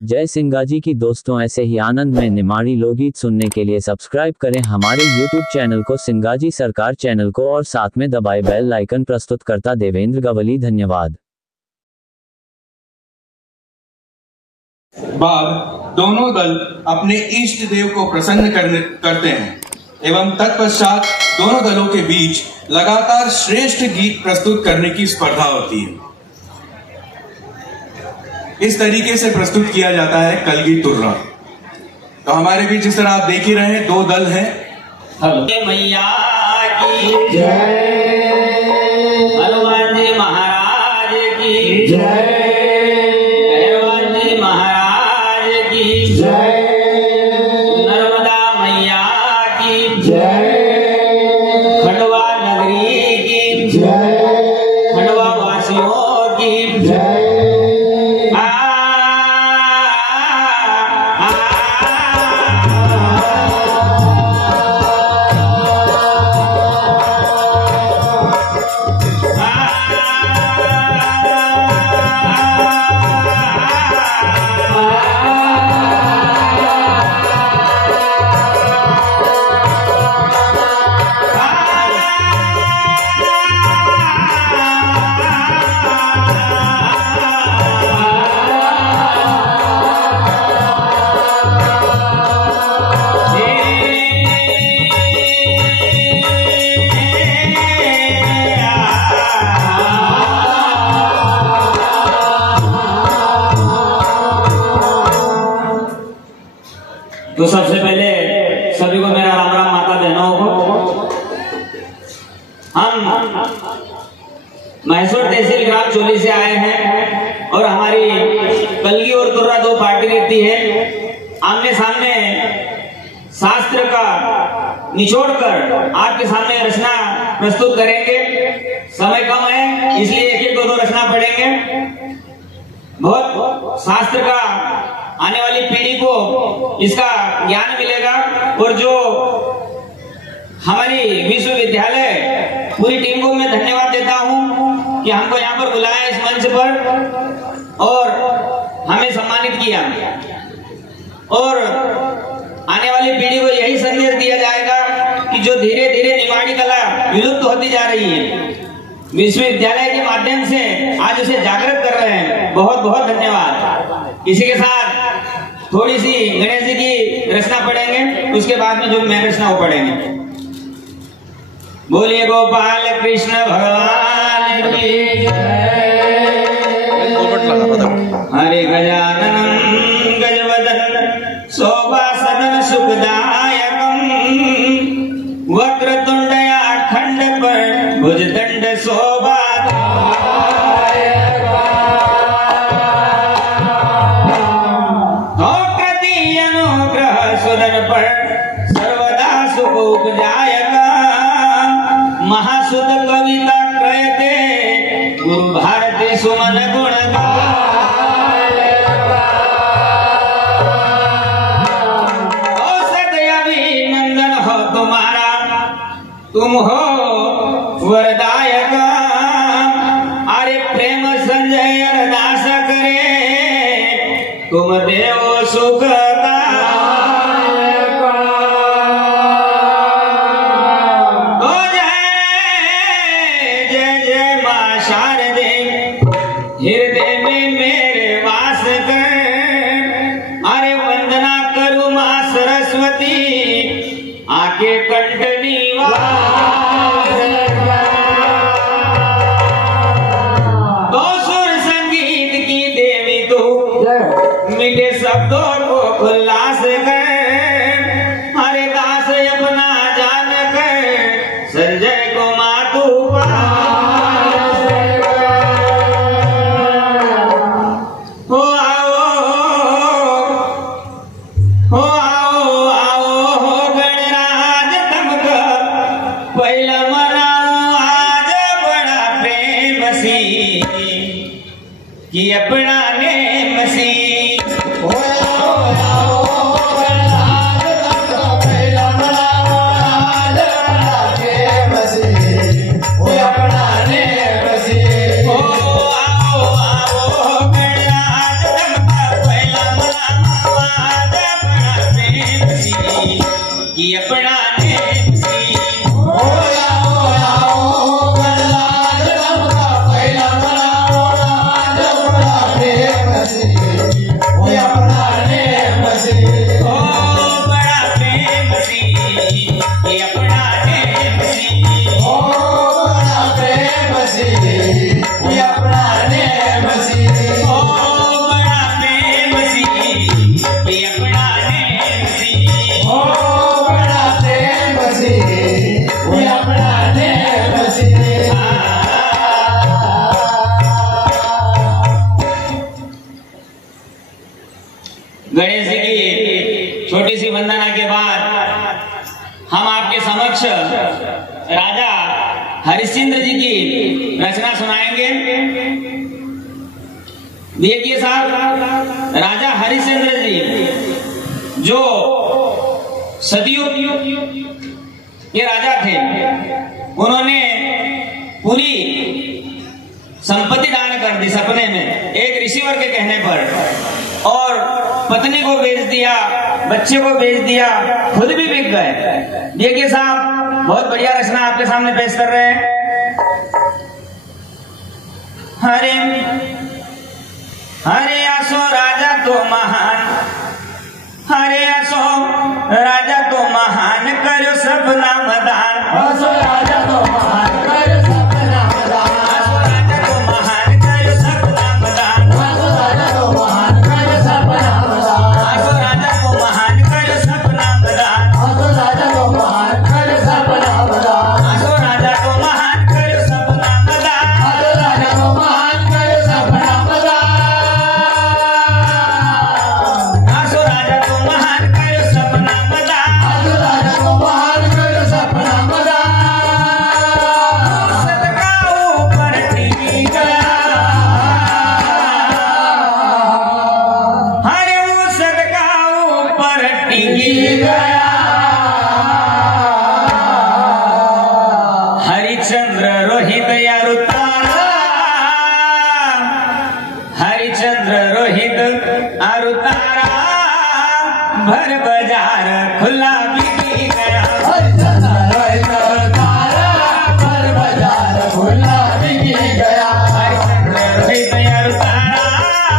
जय सिंगाजी की दोस्तों, ऐसे ही आनंद में निमाड़ी लोकगीत सुनने के लिए सब्सक्राइब करें हमारे YouTube चैनल को, सिंगाजी सरकार चैनल को, और साथ में दबाए बेल आइकन। प्रस्तुतकर्ता देवेंद्र गवली। धन्यवाद। बाद दोनों दल अपने इष्ट देव को प्रसन्न करते हैं एवं तत्पश्चात दोनों दलों के बीच लगातार श्रेष्ठ गीत प्रस्तुत करने की स्पर्धा होती है। इस तरीके से प्रस्तुत किया जाता है कलगी तुर्रा। तो हमारे बीच जिस तरह आप देख ही रहे हैं, दो दल हैं। मैया की जय, हनुमान जी महाराज की जय, भैरवन जी महाराज की जय, नर्मदा मैया की जय, खंडवा नगरी की जय, खंडवा वासियों की जय। तो सबसे पहले सभी को मेरा राम राम, माता बहनों को। हम मैसूर तहसील ग्राम चोली से आए हैं और हमारी कलगी और तुर्रा दो पार्टी रहती है। आमने सामने शास्त्र का निचोड़कर आपके सामने रचना प्रस्तुत करेंगे। समय कम है इसलिए एक एक दो रचना पढ़ेंगे। बहुत शास्त्र का आने वाली पीढ़ी को इसका ज्ञान मिलेगा। और जो हमारी विश्वविद्यालय पूरी टीम को मैं धन्यवाद देता हूं कि हमको यहाँ पर बुलाया इस मंच पर और हमें सम्मानित किया। और आने वाली पीढ़ी को यही संदेश दिया जाएगा कि जो धीरे धीरे निमाड़ी कला विलुप्त होती जा रही है, विश्वविद्यालय के माध्यम से आज उसे जागृत कर रहे हैं। बहुत बहुत धन्यवाद। इसी के साथ थोड़ी सी गणेश जी की रचना पढ़ेंगे, उसके बाद में जो मैं रचना वो पढ़ेंगे। बोलिए गोपाल कृष्ण भगवान की जय। हरे गजाननं गजवदनं शोभासनं सुखदायकं वक्रतुंडया खंडपर भुजदंड शोभा। सर्वदा सुख उपजायका महासुद कविता क्रयते गुरु भारती सुमन गुण औषध अभिनंदन हो तुम्हारा, तुम हो वरदायका। अरे प्रेम संजय अरदास करे, तुम देव सुखदा। हृदय में मेरे वास कर, अरे वंदना करूं मां सरस्वती, आके कंठनी तो सुर संगीत की देवी तू, मीठे शब्दों को उल्लास कर, अरे दास अपना जान कर, संजय को मातू कि अपना ने मसीह। गणेश जी की छोटी सी वंदना के बाद हम आपके समक्ष राजा हरिश्चंद्र जी की रचना सुनाएंगे। देखिए साहब, राजा हरिश्चंद्र जी जो सदियों के राजा थे, उन्होंने पूरी संपत्ति दान कर दी सपने में एक ऋषिवर के कहने पर, और पत्नी को बेच दिया, बच्चे को बेच दिया, खुद भी बिक गए। देखिए साहब, बहुत बढ़िया रचना आपके सामने पेश कर रहे हैं। हरे हरे आसो राजा तो महान, हरे आसो राजा तो महान, करो सपना मदान। आसो राजा तो महान, करो सपना मदान। आसो राजा तो महान, करो सपना मदान। आसो राजा तो महान, करो सपना मदान। आसो राजा तो महान, करो सपना मदान। आसो राजा तो महान, करो सपना मदान। आसो राजा तो महान, करो सपना मदान। आसो राजा तो महान, करो सपना मदान। आसो राजा तो महान, करो सपना मदान। आसो राजा तो महान, करो सपना मदान। सदका ऊपर टिक गया, हरे वो सदका ऊपर टिक गया। हरिचंद्र रोहित यारु तारा, हरिचंद्र रोहित आरु तारा, भर बाजार खुला बिकी गया। हरिचंद्र रोहित तारा, भर बाजार खुला बिकी गया। हरिचंद्र रोहित यारु तारा,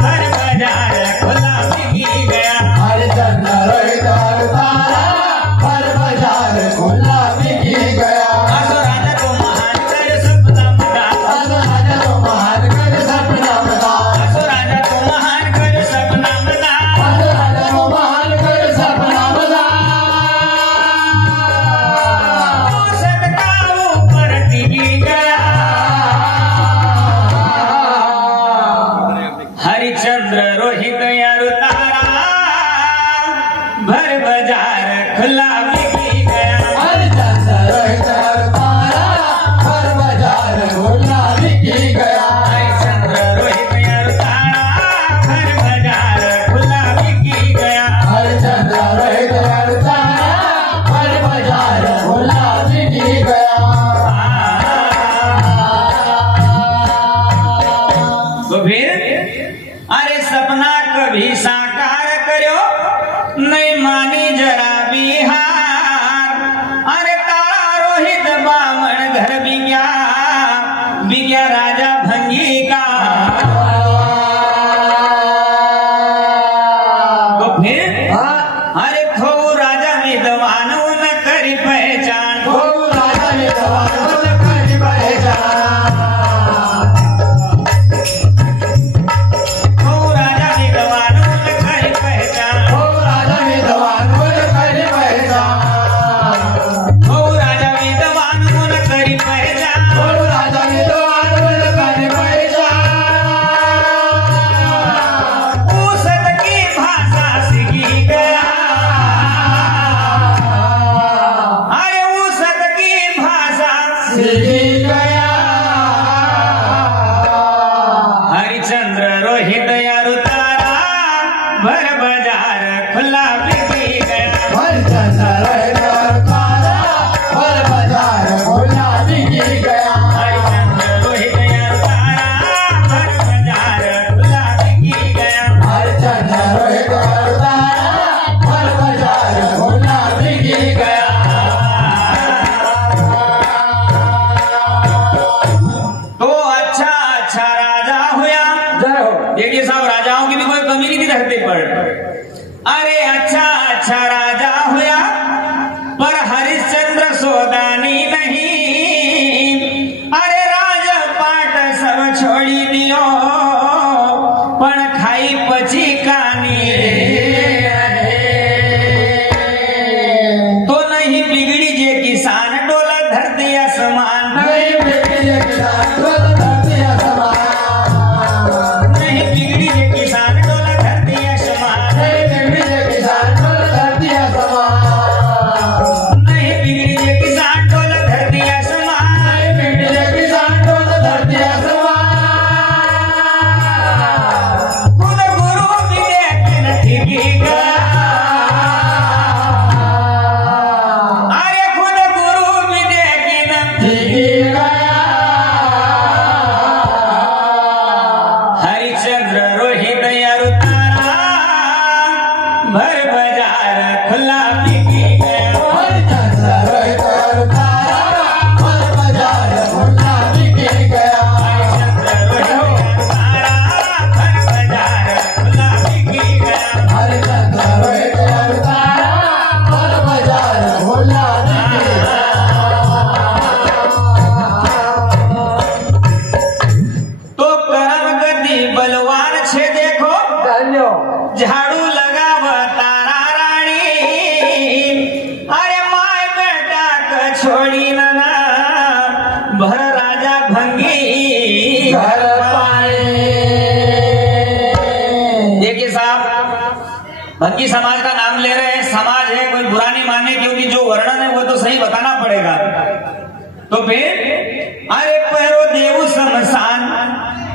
भर बाजार खुला बिकी गया। हरिचंद्र रोहित तारा, भर बाजार खुला बिकी गया। आसो राजा को महान, कर सपना मदान। आसो राजा तो महान, करो सपना मदान। आसो राजा को महान, कर सपना मदान। आसो राजा तो महान, करो सपना मदान। सदका ऊपर टिक गया, हरिचंद्र रोहित यारु तारा, भर बाजार खुला बिकी गया। हरिचंद्र रोहित तारा, भर बाजार खुला बिकी गया। हरिचंद्र रोहित यारु तारा, भर बाजार खुला बिकी गया। हरिचंद्र रोहित तारा, भर बाजार खुला बिकी गया। तो फिर अरे सपना कभी साकार करो, नहीं मानी जरा बिहार। अरे तारा रोहित बामण घर बिग्या, बिग्या राजा भंगी का। तो फिर अरे थो राजा विद्वान न करी पहचान। ओ राजा ने दवानों न करी पहचान। थो राजा विद्वान न करी पहचान। ओ राजा ने दवानों न करी पहचान। थो राजा विद्वान न करी पहचान। ओ राजा ने दवानों न करी पहचान। औसत की भाषा सीखी गया, अरे औसत की भाषा सीखी गया। हरिचंद्र रोहित यारु तारा, भर बाजार खुला बिकी गया। हरिचंद्र रोहित तारा, भर बाजार खुला बिकी गया। हरिचंद्र रोहित यारु तारा, भर बाजार खुला बिकी गया। हरिचंद्र रोहित तारा, भर बाजार खुला बिकी गया। तो अच्छा अच्छा राजा हुआ। जय हो। देखिए साहब, राजाओं की भी कोई कमी नहीं थी धरती पर। अरे अच्छा अच्छा राजा हुआ, पर हरिश्चंद्र सोदानी नहीं। अरे राजपाट सब छोड़ी दियो, पण खाई पची कानी। तो नहीं बिगड़ी जे किसान, डोला धरती आसमान। नहीं बिगड़ी किसान, डोला धरती आसमान। नहीं बिगड़ी जे किसान, डोला धरती आसमान। नहीं भर बाजार खुला बिकी गया। हरिचंद्र रोहित और तारा भर बाजार खुला बिकी गया। हरिचंद्र रोहित और तारा भर बाजार खुला बिकी गया। हरिचंद्र रोहित और तारा भर बाजार खुला बिकी गया। तो करम गति बलवान छे देखो झाड़ू लगाव तारा रानी। अरे माय बेटा का छोड़ी ना भर राजा भंगी घर पाए। देखिए साहब, भंगी समाज का नाम ले रहे हैं। समाज है, कोई बुरा नहीं माने, क्योंकि जो वर्णन है वो तो सही बताना पड़ेगा। तो फिर अरे पैरो देव शमशान,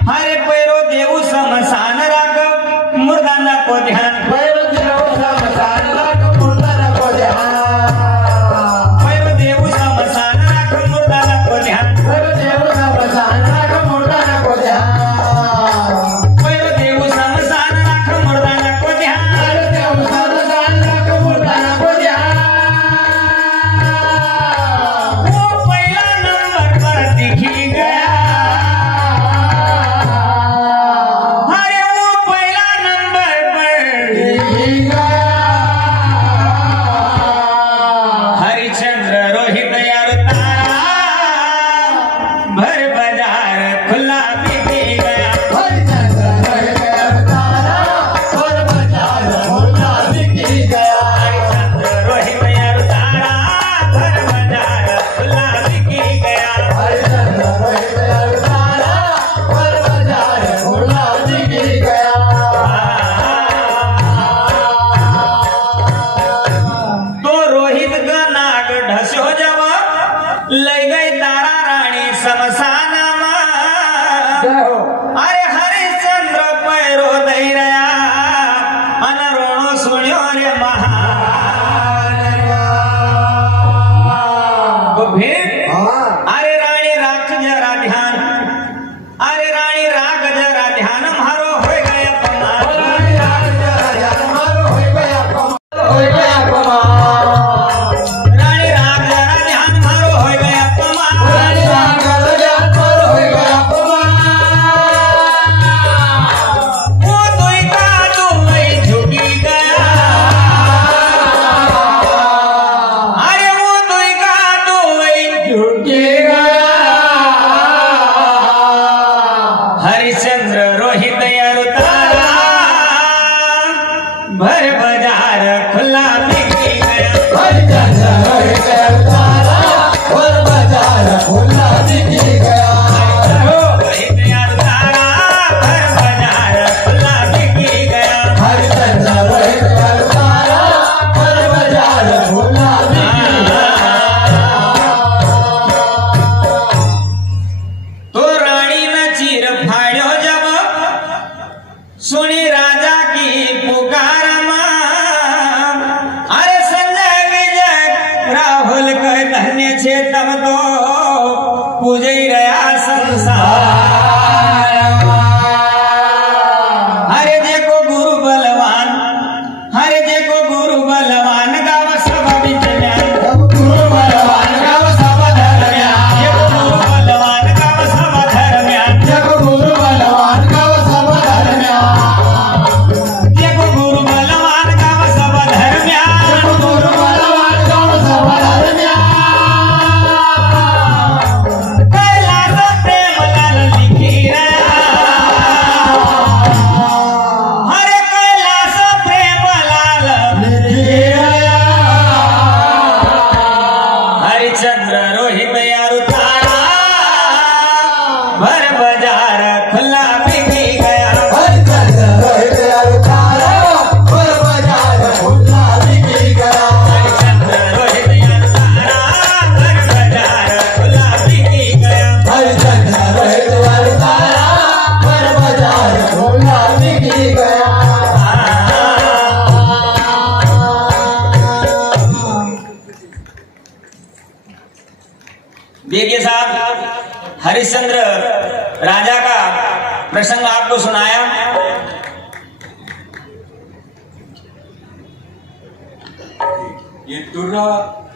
अरे पैरो देव शमशान राख मुर्दाना को ध्यान। पैर देव शमशान राख मुर्दाना को ध्यान। पैरो देव शमशान राख मुर्दाना को ध्यान। पैर देव शमशान राख मुर्दाना को ध्यान। पैरो देव शमशान राख मुर्दाना को ध्यान। पैर देव शमशान राख मुर्दाना को ध्यान। वो पहला नंबर पर दिखी गया। अरे वो पहला नंबर पर हरिचंद्र रोहित यार तारा भर बाजार खुला बिकी गया। हरिचंद्र रोहित और तारा भर बाजार खुला बिकी गया। हरिचंद्र रोहित यार तारा भर बाजार खुला बिकी गया। हरिचंद्र रोहित और तारा भर बाजार खुला बिकी गया। तो रोहित का नाग ढसो जब लई गई तारा रानी शमशान में। अरे हरिश्चंद्र पैरो दई रहा अन रोणो सुनियो रे महान। तो फिर अरे रानी राख जरा ध्यान, अरे रानी राख जरा ध्यान मारो हो गया अपमान। रानी राख जरा ध्यान मारो हो गया अपमान। वो दुई का दुई झुकी गया। अरे वो दुई का दुई हरिश्चंद्र रोहित यार तारा भर बाजार खुला बिकी गया। हरिचंद्र रोहित और तारा भर बाजार खुला बिकी गया। रोहित यार तारा भर बाजार खुला बिकी गया। हरिचंद्र रोहित और तारा भर बाजार खुला बिकी गया। तो रानी ने चीर फाड़ो जब सुनी राजा की पुकार मां। अरे संजय विजय राहुल कह धन्य छे तब तो पूजई रहा संसार। अरे देखो गुरु बलवान, अरे देखो गुरु बलवान गाव सब विज्ञान। गुरु बलवान गाव सब धर्म्यान। देखो गुरु बलवान गाव सब धर्म्यान। जग गुरु बलवान गाव सब धर्म्यान। देखो गुरु बलवान गाव सब धर्म्यान। जग गुरु बलवान गाव सब धर्म्यान। कैलास प्रेमलाल लिखी रहा। हरे कैलास प्रेमलाल हरिचंद्र रोहित यार तारा भर बाजार खुला बिकी गया। हरिचंद्र रोहित और तारा भर बाजार खुला बिकी गया। हरिचंद्र रोहित यार तारा भर बाजार खुला बिकी गया। हरिचंद्र रोहित और तारा भर बाजार खुला बिकी गया। देखिए साहब, हरिश्चंद्र राजा का प्रसंग आपको सुनाया। ये तुर्रा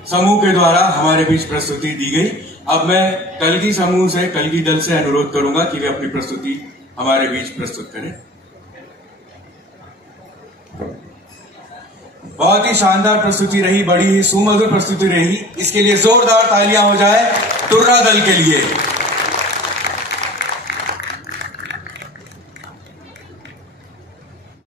समूह के द्वारा हमारे बीच प्रस्तुति दी गई। अब मैं कलगी समूह से, कलगी दल से अनुरोध करूंगा कि वे अपनी प्रस्तुति हमारे बीच प्रस्तुत करें। बहुत ही शानदार प्रस्तुति रही, बड़ी ही सुमधुर प्रस्तुति रही। इसके लिए जोरदार तालियां हो जाए तुर्रा दल के लिए।